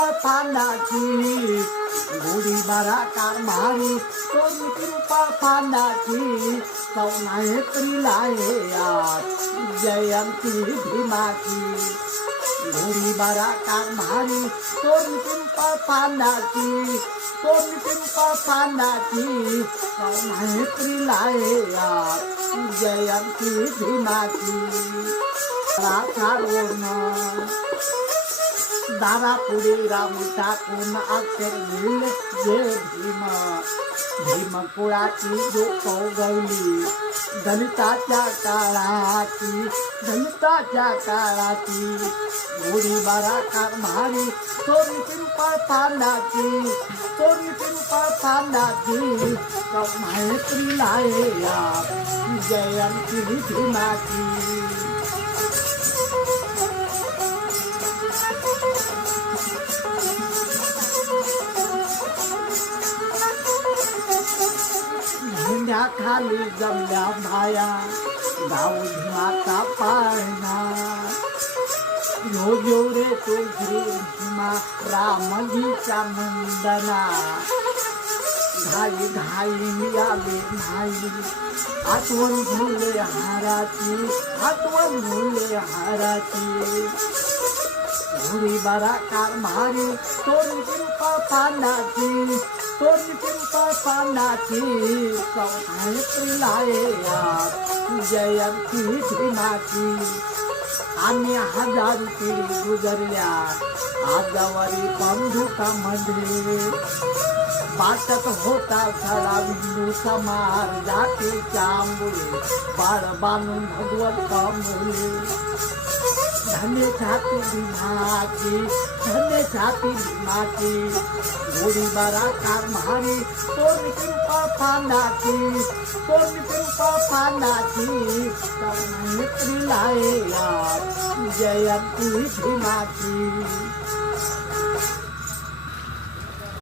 पानाची गोडी बारा कारभारी तोरी कृपा पानाची सौनायत्रीला आज जयंती भीमाची गोडी बारा कारभारी तोरी कृपा पानाची तोरी कृपा पानाची सौनायत्रीला आज जयंती भीमाची राखारोन दारा पुढे राम टाकून अक्षर लिहिल जय भीम भीम कुळाची जो कौगवली दलिताच्या काळाची गोडी बारा कारभारी तोरी पिंपळ पानाची मैत्रीला जयंती भीमाची खाली जमल्या भाया गाव भीमाचा पाळणा यो रे तो भीमा रामजीचा नंदना घाई मिळाले नाही आठवण भुले हाराची घोडी बारा कारभारी तोरी पिंपळ पानाची सौनायत्रीला जयंती भीमाची आम्ही हजार पिढी गुजरल्या आजावारी बंदुकामध्ये वाटत होता सडा विंदू समार जातीच्या मुळे बाळ बांधून भगवत मुले धन्य छाती भीमाची गोडी बारा कारभारी तोरी पिंपळ पानाची मैत्रीला जयंती भीमाची